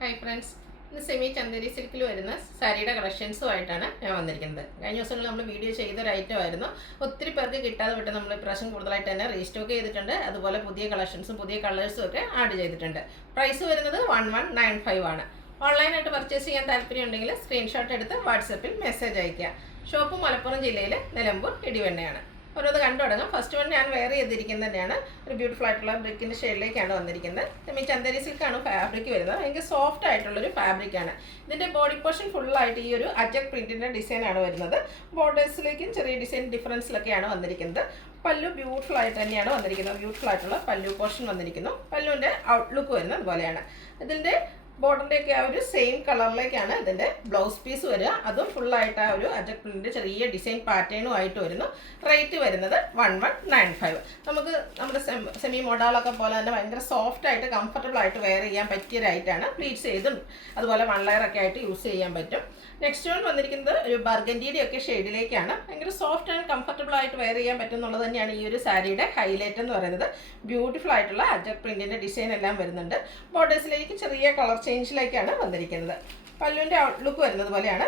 Hi friends, ഇന്ന് semi Chanderi സിൽക്കിൽ വരുന്ന സാരിയുടെ കളക്ഷൻസുമായിട്ടാണ് ഞാൻ വന്നിരിക്കുന്നത്. കഴിഞ്ഞ ദിവസങ്ങളിൽ നമ്മൾ വീഡിയോ ചെയ്തൊരു ഐറ്റം ആയിരുന്നു. ഒത്തിരി പേർക്ക് കിട്ടാതെ വിട്ട് നമ്മൾ ഇപ്രാവശ്യം കൂടുതലായിട്ട് തന്നെ റീസ്റ്റോക്ക് ചെയ്തിട്ടുണ്ട്. അതുപോലെ പുതിയ കളക്ഷൻസും പുതിയ കളേഴ്സും ഒക്കെ ആഡ് ചെയ്തിട്ടുണ്ട്. പ്രൈസ് വരുന്നത് 1195 ആണ്. ഓൺലൈനായിട്ട് പർച്ചേസ് ചെയ്യാൻ താല്പര്യമുണ്ടെങ്കിൽ സ്ക്രീൻഷോട്ട് എടുത്ത് വാട്സപ്പിൽ മെസ്സേജ് അയയ്ക്കുക. ഷോപ്പ് മലപ്പുറം ജില്ലയിൽ നിലമ്പൂർ ഇടിവണ്ണയാണ്. ഓരോന്ന് കണ്ടു തുടങ്ങാം. ഫസ്റ്റ് വൺ ഞാൻ വെയർ ചെയ്തിരിക്കുന്നത് തന്നെയാണ്. ഒരു ബ്യൂട്ടിഫുൾ ആയിട്ടുള്ള ബ്രിക്കിൻ്റെ ഷെയ്ഡിലേക്കാണ് വന്നിരിക്കുന്നത്. സെമി ചന്ദേരി സിൽക്കാണ് ഫാബ്രിക് വരുന്നത്. ഭയങ്കര സോഫ്റ്റ് ആയിട്ടുള്ളൊരു ഫാബ്രിക്കാണ്. ഇതിൻ്റെ ബോഡി പോർഷൻ ഫുള്ളായിട്ട് ഈ ഒരു അജക് പ്രിൻറ്റിൻ്റെ ഡിസൈനാണ് വരുന്നത്. ബോർഡേഴ്സിലേക്കും ചെറിയ ഡിസൈൻ ഡിഫറൻസിലൊക്കെയാണ് വന്നിരിക്കുന്നത്. പല്ലു ബ്യൂട്ടിഫുൾ ആയിട്ട് തന്നെയാണ് വന്നിരിക്കുന്നത്. ബ്യൂട്ടിഫുൾ ആയിട്ടുള്ള പല്ലു പോർഷൻ വന്നിരിക്കുന്നു. പല്ലുവിൻ്റെ ഔട്ട്ലുക്ക് വരുന്നത് അതുപോലെയാണ്. ഇതിൻ്റെ ബോർഡറിൻ്റെയൊക്കെ ആ ഒരു സെയിം കളറിലേക്കാണ് ഇതിൻ്റെ ബ്ലൗസ് പീസ് വരിക. അതും ഫുള്ളായിട്ട് ആ ഒരു അജക് പ്രിൻറ്റിൻ്റെ ചെറിയ ഡിസൈൻ പാറ്റേണും ആയിട്ട് വരുന്നു. റേറ്റ് വരുന്നത് 1195. നമുക്ക് നമ്മുടെ സെമി മോഡാളൊക്കെ പോലെ തന്നെ ഭയങ്കര സോഫ്റ്റ് ആയിട്ട് കംഫർട്ടബിൾ ആയിട്ട് വെയർ ചെയ്യാൻ പറ്റിയ റൈറ്റാണ്. പ്ലീറ്റ്സ് ചെയ്തും അതുപോലെ വൺ ലെയർ ഒക്കെ ആയിട്ട് യൂസ് ചെയ്യാൻ പറ്റും. നെക്സ്റ്റ് വൺ വന്നിരിക്കുന്നത് ഒരു ബർഗൻഡിയുടെ ഒക്കെ ഷെയ്ഡിലേക്കാണ്. ഭയങ്കര സോഫ്റ്റ് ആൻഡ് കംഫർട്ടബിൾ ആയിട്ട് വെയർ ചെയ്യാൻ പറ്റും എന്നുള്ളത് തന്നെയാണ് ഈ ഒരു സാരിയുടെ ഹൈലൈറ്റ് എന്ന് പറയുന്നത്. ബ്യൂട്ടിഫുൾ ആയിട്ടുള്ള അജക് പ്രിൻറ്റിൻ്റെ ഡിസൈൻ എല്ലാം വരുന്നുണ്ട്. ബോർഡേഴ്സിലേക്ക് ചെറിയ കളർ ചേഞ്ചിലേക്കാണ് വന്നിരിക്കുന്നത്. പല്ലുവിൻ്റെ ഔട്ട്ലുക്ക് വരുന്നത് പോലെയാണ്.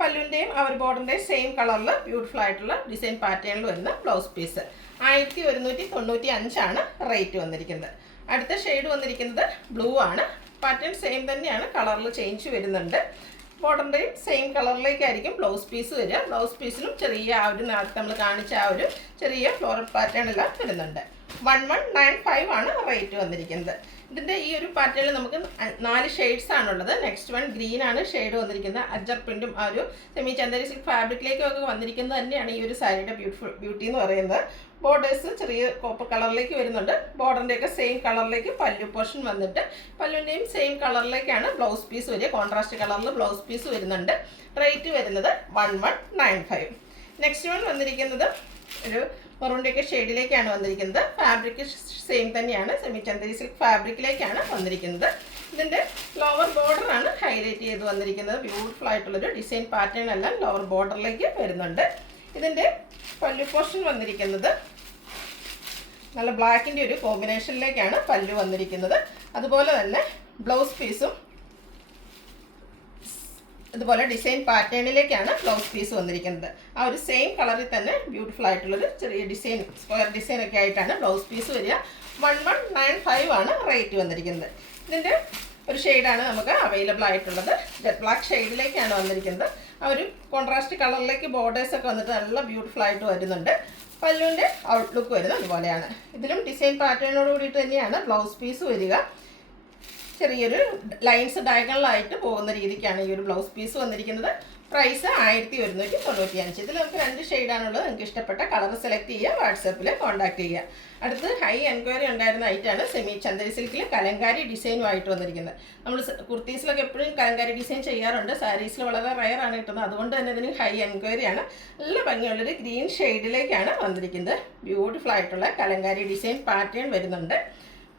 പല്ലുവിൻ്റെയും ആ ഒരു ബോർഡറിൻ്റെയും സെയിം കളറിൽ ബ്യൂട്ടിഫുൾ ആയിട്ടുള്ള ഡിസൈൻ പാറ്റേണിൽ വരുന്ന ബ്ലൗസ് പീസ് 1195 റേറ്റ് വന്നിരിക്കുന്നത്. അടുത്ത ഷെയ്ഡ് വന്നിരിക്കുന്നത് ബ്ലൂ ആണ്. പാറ്റേൺ സെയിം തന്നെയാണ്, കളറിൽ ചേഞ്ച് വരുന്നുണ്ട്. ബോർഡറിൻ്റെയും സെയിം കളറിലേക്കായിരിക്കും ബ്ലൗസ് പീസ് വരിക. ബ്ലൗസ് പീസിലും ചെറിയ ആ ഒരു നേരത്തെ നമ്മൾ കാണിച്ച ആ ഒരു ചെറിയ ഫ്ലോറൽ പാറ്റേൺ എല്ലാം വരുന്നുണ്ട്. 1195 റേറ്റ് വന്നിരിക്കുന്നത്. ഇതിൻ്റെ ഈ ഒരു പാറ്റേണിൽ നമുക്ക് 4 ഷെയ്ഡ്സ് ആണുള്ളത്. നെക്സ്റ്റ് വൺ ഗ്രീൻ ആണ് ഷെയ്ഡ് വന്നിരിക്കുന്നത്. അജക് പ്രിൻറ്റും ആ ഒരു സെമി ചന്ദേരി സിൽക്ക് ഫാബ്രിക്കിലേക്കൊക്കെ വന്നിരിക്കുന്നത് തന്നെയാണ് ഈ ഒരു സാരിയുടെ ബ്യൂട്ടി എന്ന് പറയുന്നത്. ബോർഡേഴ്സ് ചെറിയ കോപ്പർ കളറിലേക്ക് വരുന്നുണ്ട്. ബോർഡറിൻ്റെയൊക്കെ സെയിം കളറിലേക്ക് പല്ലു പോർഷൻ വന്നിട്ട് പല്ലുവിൻ്റെയും സെയിം കളറിലേക്കാണ് ബ്ലൗസ് പീസ് വരിക. കോൺട്രാസ്റ്റ് കളറിൽ ബ്ലൗസ് പീസ് വരുന്നുണ്ട്. റേറ്റ് വരുന്നത് 1195. നെക്സ്റ്റ് വൺ വന്നിരിക്കുന്നത് ഒരു മെറൂണിൻ്റെയൊക്കെ ഷെയ്ഡിലേക്കാണ് വന്നിരിക്കുന്നത്. ഫാബ്രിക് സെയിം തന്നെയാണ്. സെമി ചന്ദേരി സിൽക്ക് ഫാബ്രിക്കിലേക്കാണ് വന്നിരിക്കുന്നത്. ഇതിൻ്റെ ലോവർ ബോർഡറാണ് ഹൈലൈറ്റ് ചെയ്ത് വന്നിരിക്കുന്നത്. ബ്യൂട്ടിഫുൾ ആയിട്ടുള്ളൊരു ഡിസൈൻ പാറ്റേൺ എല്ലാം ലോവർ ബോർഡറിലേക്ക് വരുന്നുണ്ട്. ഇതിൻ്റെ പല്ലു പോർഷൻ വന്നിരിക്കുന്നത് നല്ല ബ്ലാക്കിൻ്റെ ഒരു കോമ്പിനേഷനിലേക്കാണ് പല്ലു വന്നിരിക്കുന്നത്. അതുപോലെ തന്നെ ബ്ലൗസ് പീസും ഇതുപോലെ ഡിസൈൻ പാറ്റേണിലേക്കാണ് ബ്ലൗസ് പീസ് വന്നിരിക്കുന്നത്. ആ ഒരു സെയിം കളറിൽ തന്നെ ബ്യൂട്ടിഫുൾ ആയിട്ടുള്ളൊരു ചെറിയ ഡിസൈൻ സ്ക്വയർ ഡിസൈൻ ഒക്കെ ആയിട്ടാണ് ബ്ലൗസ് പീസ് വരിക. 1195 റേറ്റ് വന്നിരിക്കുന്നത്. ഇതിൻ്റെ ഒരു ഷെയ്ഡാണ് നമുക്ക് അവൈലബിൾ ആയിട്ടുള്ളത്. ജെറ്റ് ബ്ലാക്ക് ഷെയ്ഡിലേക്കാണ് വന്നിരിക്കുന്നത്. ആ ഒരു കോൺട്രാസ്റ്റ് കളറിലേക്ക് ബോർഡേഴ്സ് ഒക്കെ വന്നിട്ട് നല്ല ബ്യൂട്ടിഫുൾ ആയിട്ട് വരുന്നുണ്ട്. പല്ലുവിൻ്റെ ഔട്ട്ലുക്ക് വരുന്നത് അതുപോലെയാണ്. ഇതിലും ഡിസൈൻ പാറ്റേണോട് കൂടിയിട്ട് തന്നെയാണ് ബ്ലൗസ് പീസ് വരിക. ചെറിയൊരു ലൈൻസ് ഡയഗണലായിട്ട് പോകുന്ന രീതിക്കാണ് ഈ ഒരു ബ്ലൗസ് പീസ് വന്നിരിക്കുന്നത്. പ്രൈസ് 1195. ഇതിൽ നമുക്ക് 2 ഷെയ്ഡാണുള്ളത്. നിങ്ങൾക്ക് ഇഷ്ടപ്പെട്ട കളർ സെലക്ട് ചെയ്യുക, വാട്സാപ്പിൽ കോൺടാക്ട് ചെയ്യുക. അടുത്ത് ഹൈ എൻക്വയറി ഉണ്ടായിരുന്ന ഐറ്റാണ് സെമി ചന്ദേരി സിൽക്കിൽ കലങ്കാരി ഡിസൈനുമായിട്ട് വന്നിരിക്കുന്നത്. നമ്മൾ കുർത്തീസിലൊക്കെ എപ്പോഴും കലങ്കാരി ഡിസൈൻ ചെയ്യാറുണ്ട്. സാരീസിൽ വളരെ റയർ ആണ് കിട്ടുന്നത്. അതുകൊണ്ട് തന്നെ ഇതിന് ഹൈ എൻക്വയറിയാണ്. നല്ല ഭംഗിയുള്ളൊരു ഗ്രീൻ ഷെയ്ഡിലേക്കാണ് വന്നിരിക്കുന്നത്. ബ്യൂട്ടിഫുൾ ആയിട്ടുള്ള കലങ്കാരി ഡിസൈൻ പാറ്റേൺ വരുന്നുണ്ട്.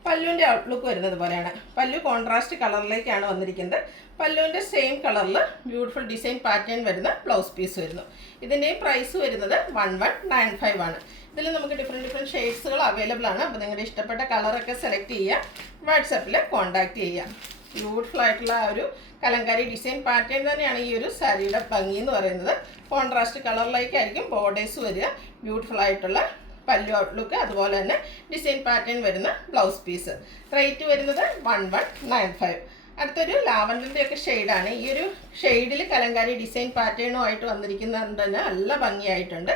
പല്ലുവിൻ്റെ ഔട്ട്ലുക്ക് വരുന്നത് പോലെയാണ്. പല്ലു കോൺട്രാസ്റ്റ് കളറിലേക്കാണ് വന്നിരിക്കുന്നത്. പല്ലുവിൻ്റെ സെയിം കളറിൽ ബ്യൂട്ടിഫുൾ ഡിസൈൻ പാറ്റേൺ വരുന്ന ബ്ലൗസ് പീസ് വരുന്നു. ഇതിൻ്റെയും പ്രൈസ് വരുന്നത് 1195 ഇതിൽ നമുക്ക് ഡിഫറെൻറ്റ് ഷെയ്ഡ്സുകൾ അവൈലബിൾ ആണ്. അപ്പോൾ നിങ്ങളുടെ ഇഷ്ടപ്പെട്ട കളറൊക്കെ സെലക്ട് ചെയ്യുക, വാട്സാപ്പിൽ കോൺടാക്ട് ചെയ്യുക. ബ്യൂട്ടിഫുൾ ആയിട്ടുള്ള ആ ഒരു കലങ്കാരി ഡിസൈൻ പാറ്റേൺ തന്നെയാണ് ഈ ഒരു സാരിയുടെ ഭംഗി എന്ന് പറയുന്നത്. കോൺട്രാസ്റ്റ് കളറിലേക്കായിരിക്കും ബോർഡേഴ്സ് വരിക. ബ്യൂട്ടിഫുൾ ആയിട്ടുള്ള പല്ലു ഔട്ട്ലുക്ക്, അതുപോലെ തന്നെ ഡിസൈൻ പാറ്റേൺ വരുന്ന ബ്ലൗസ് പീസ്. റേറ്റ് വരുന്നത് 1195. അടുത്തൊരു ലാവൻഡറിൻ്റെ ഒക്കെ ഷെയ്ഡാണ്. ഈ ഒരു ഷെയ്ഡിൽ കലങ്കാരി ഡിസൈൻ പാറ്റേണുമായിട്ട് വന്നിരിക്കുന്നത് തന്നെ നല്ല ഭംഗിയായിട്ടുണ്ട്.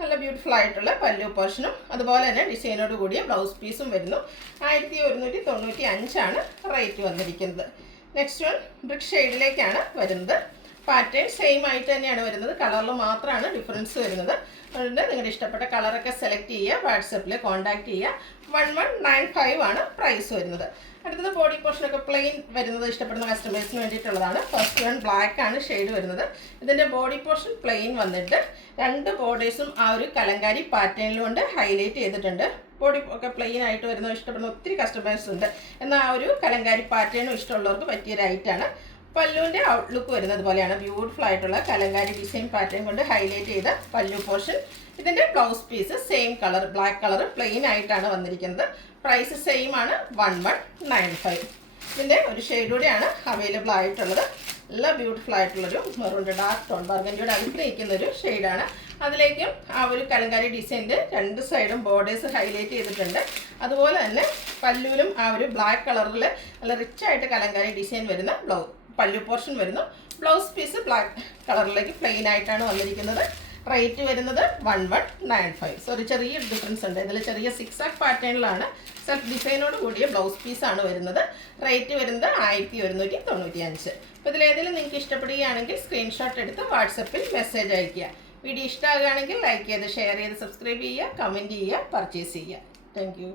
നല്ല ബ്യൂട്ടിഫുൾ ആയിട്ടുള്ള പല്ലു പോർഷനും അതുപോലെ തന്നെ ഡിസൈനോട് കൂടിയ ബ്ലൗസ് പീസും വരുന്നു. 1195 റേറ്റ് വന്നിരിക്കുന്നത്. നെക്സ്റ്റ് വൺ ബ്രിക്ക് ഷെയ്ഡിലേക്കാണ് വരുന്നത്. പാറ്റേൺ സെയിം ആയിട്ട് തന്നെയാണ് വരുന്നത്. കളറിൽ മാത്രമാണ് ഡിഫറൻസ് വരുന്നത്. അതുകൊണ്ട് നിങ്ങളുടെ ഇഷ്ടപ്പെട്ട കളറൊക്കെ സെലക്ട് ചെയ്യുക, വാട്സപ്പിൽ കോൺടാക്ട് ചെയ്യുക. 1195 പ്രൈസ് വരുന്നത്. അടുത്തത് ബോഡി പോർഷനൊക്കെ പ്ലെയിൻ വരുന്നത് ഇഷ്ടപ്പെടുന്ന കസ്റ്റമേഴ്സിന് വേണ്ടിയിട്ടുള്ളതാണ്. ഫസ്റ്റ് വൺ ബ്ലാക്ക് ആണ് ഷെയ്ഡ് വരുന്നത്. ഇതിൻ്റെ ബോഡി പോർഷൻ പ്ലെയിൻ വന്നിട്ട് 2 ബോർഡേഴ്സും ആ ഒരു കലങ്കാരി പാറ്റേണിൽ കൊണ്ട് ഹൈലൈറ്റ് ചെയ്തിട്ടുണ്ട്. ബോഡി ഒക്കെ പ്ലെയിൻ ആയിട്ട് വരുന്നത് ഇഷ്ടപ്പെടുന്ന ഒത്തിരി കസ്റ്റമേഴ്സ് ഉണ്ട്. എന്നാൽ ആ ഒരു കലങ്കാരി പാറ്റേണും ഇഷ്ടമുള്ളവർക്ക് പറ്റിയ റൈറ്റാണ്. പല്ലുവിൻ്റെ ഔട്ട്ലുക്ക് വരുന്നത് പോലെയാണ്. ബ്യൂട്ടിഫുൾ ആയിട്ടുള്ള കലങ്കാരി ഡിസൈൻ പാറ്റേൺ കൊണ്ട് ഹൈലൈറ്റ് ചെയ്ത പല്ലു പോർഷൻ. ഇതിൻ്റെ blouse piece same colour black colour plain ആയിട്ടാണ് വന്നിരിക്കുന്നത്. പ്രൈസ് സെയിം ആണ് 1195. ഇതിൻ്റെ ഒരു ഷെയ്ഡ് കൂടിയാണ് അവൈലബിൾ ആയിട്ടുള്ളത്. നല്ല ബ്യൂട്ടിഫുൾ ആയിട്ടുള്ളൊരു മെറൂൺ ഡാർക്ക് ടോൺ ബർഗൻഡിയുടെ അടുത്ത് നിൽക്കുന്നൊരു ഷെയ്ഡാണ്. അതിലേക്കും ആ ഒരു കലങ്കാരി ഡിസൈനിൽ രണ്ട് സൈഡും ബോർഡേഴ്സ് ഹൈലൈറ്റ് ചെയ്തിട്ടുണ്ട്. അതുപോലെ തന്നെ പല്ലുവിലും ആ ഒരു ബ്ലാക്ക് കളറിൽ നല്ല റിച്ചായിട്ട് കലങ്കാരി ഡിസൈൻ വരുന്ന പല്ലു പോർഷൻ വരുന്നു. ബ്ലൗസ് പീസ് ബ്ലാക്ക് കളറിലേക്ക് പ്ലെയിൻ ആയിട്ടാണ് വന്നിരിക്കുന്നത്. റേറ്റ് വരുന്നത് 1195. സോ ഒരു ചെറിയ ഡിഫറൻസ് ഉണ്ട്. ഇതിൽ ചെറിയ 6 ആക്ക് പാറ്റേണിലാണ് സെൽഫ് ഡിസൈനോട് കൂടിയ ബ്ലൗസ് പീസാണ് വരുന്നത്. റേറ്റ് വരുന്നത് 1195. അപ്പോൾ ഇതിലേതെങ്കിലും നിങ്ങൾക്ക് ഇഷ്ടപ്പെടുകയാണെങ്കിൽ സ്ക്രീൻഷോട്ട് എടുത്ത് വാട്സപ്പിൽ മെസ്സേജ് അയയ്ക്കുക. വീഡിയോ ഇഷ്ടമാകുകയാണെങ്കിൽ ലൈക്ക് ചെയ്ത് ഷെയർ ചെയ്ത് സബ്സ്ക്രൈബ് ചെയ്യുക, കമൻറ്റ് ചെയ്യുക, പർച്ചേസ് ചെയ്യുക. Thank you.